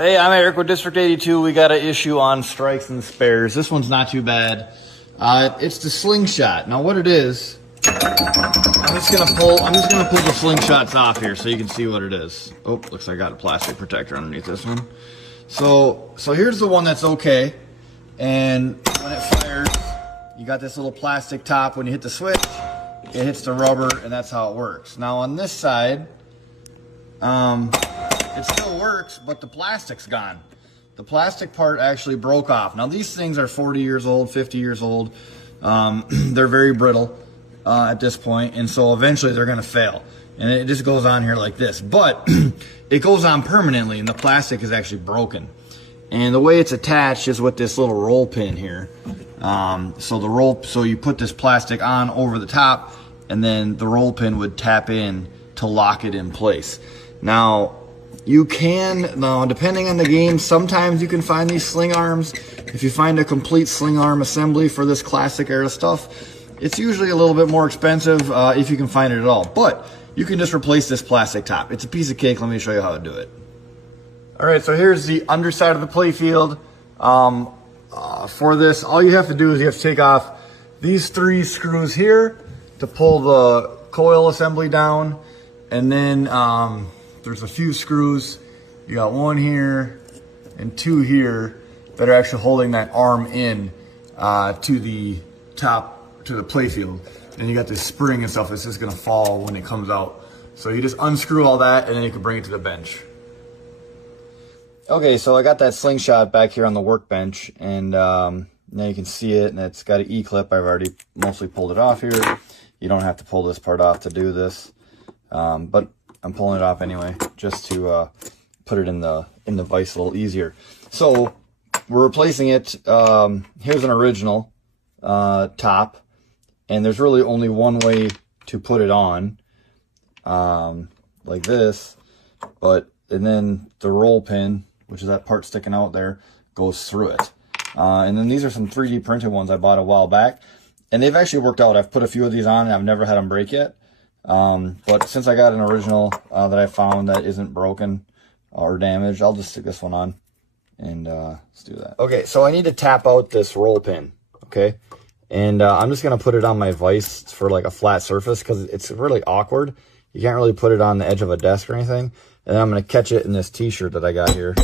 Hey, I'm Eric with District 82. We got an issue on strikes and spares. This one's not too bad. It's the Slingshot. Now what it is, I'm just gonna pull the slingshots off here so you can see what it is. Oh, looks like I got a plastic protector underneath this one. So here's the one that's okay. And when it fires, you got this little plastic top. When you hit the switch, it hits the rubber, and that's how it works. Now on this side, it still works, but the plastic's gone. The plastic part actually broke off. Now these things are 40 years old, 50 years old. They're very brittle at this point, and so eventually they're gonna fail. And it just goes on here like this. But it goes on permanently, and the plastic is actually broken. And the way it's attached is with this little roll pin here. So you put this plastic on over the top, and then the roll pin would tap in to lock it in place. Now, depending on the game, sometimes you can find these sling arms. If you find a complete sling arm assembly for this classic era stuff, it's usually a little bit more expensive if you can find it at all. But you can just replace this plastic top. It's a piece of cake. Let me show you how to do it. All right, so here's the underside of the play field. For this, all you have to do is you have to take off these 3 screws here to pull the coil assembly down, and then there's a few screws. You got 1 here and 2 here that are actually holding that arm in to the top, to the playfield. And you got this spring and stuff that's just gonna fall when it comes out. So you just unscrew all that, and then you can bring it to the bench. Okay, so I got that Slingshot back here on the workbench, and now you can see it, and it's got an E-clip. I've already mostly pulled it off here. You don't have to pull this part off to do this, but I'm pulling it off anyway, just to put it in the vise a little easier. So we're replacing it. Here's an original top, and there's really only one way to put it on, like this. And then the roll pin, which is that part sticking out there, goes through it. And then these are some 3D printed ones I bought a while back, and they've actually worked out. I've put a few of these on, and I've never had them break yet. But since I got an original that I found that isn't broken or damaged, I'll just stick this one on, and let's do that. Okay, so I need to tap out this roll pin, okay? And I'm just gonna put it on my vise for like a flat surface, because it's really awkward. You can't really put it on the edge of a desk or anything. And then I'm gonna catch it in this t-shirt that I got here.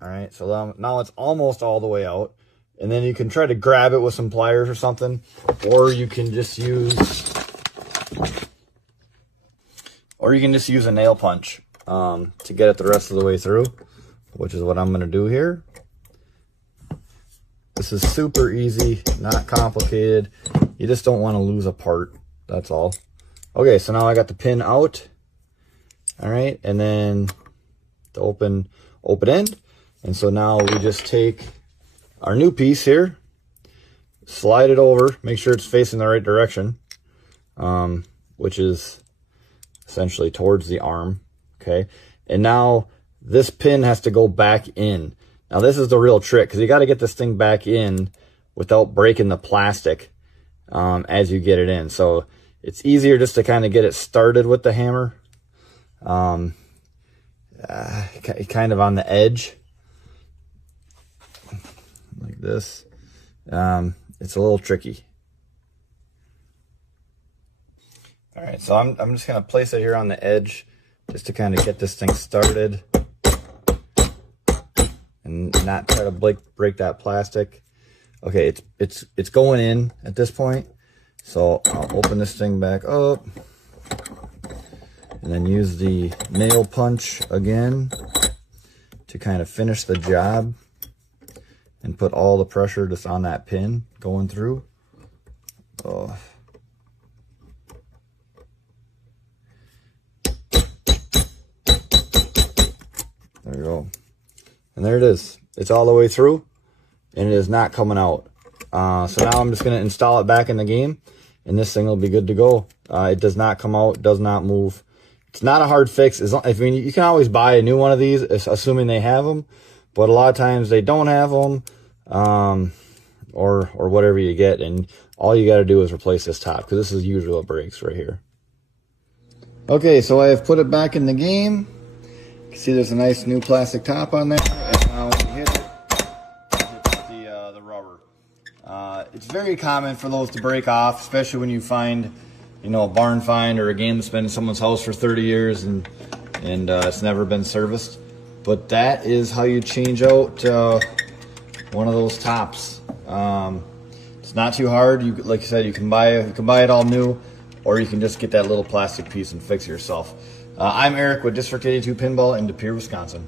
All right, so now it's almost all the way out. And then you can try to grab it with some pliers or something, or you can just use a nail punch to get it the rest of the way through, which is what I'm gonna do here. This is super easy, not complicated. You just don't want to lose a part, that's all. Okay, so now I got the pin out. All right, and then the open end. And so now we just take our new piece here, slide it over, make sure it's facing the right direction, which is essentially towards the arm, okay? And now this pin has to go back in. Now this is the real trick, because you got to get this thing back in without breaking the plastic as you get it in. So it's easier just to kind of get it started with the hammer, kind of on the edge, like this. It's a little tricky. All right, so I'm just gonna place it here on the edge just to kind of get this thing started and not try to break that plastic. Okay, it's going in at this point. So I'll open this thing back up and then use the nail punch again to kind of finish the job and put all the pressure just on that pin going through. Oh. There you go. And there it is. It's all the way through, and it is not coming out. So now I'm just going to install it back in the game, and this thing will be good to go. It does not come out, does not move. It's not a hard fix. I mean, you can always buy a new one of these, assuming they have them, but a lot of times they don't have them, or whatever you get, and all you got to do is replace this top, because this is usually what breaks right here. Okay, so I have put it back in the game, can see there's a nice new plastic top on there, and now when you hit it, hits the rubber. It's very common for those to break off, especially when you find, you know, a barn find or a game that's been in someone's house for 30 years and it's never been serviced. But that is how you change out one of those tops. It's not too hard. You, like I said, you can buy it all new, or you can just get that little plastic piece and fix it yourself. I'm Eric with District 82 Pinball in De Pere, Wisconsin.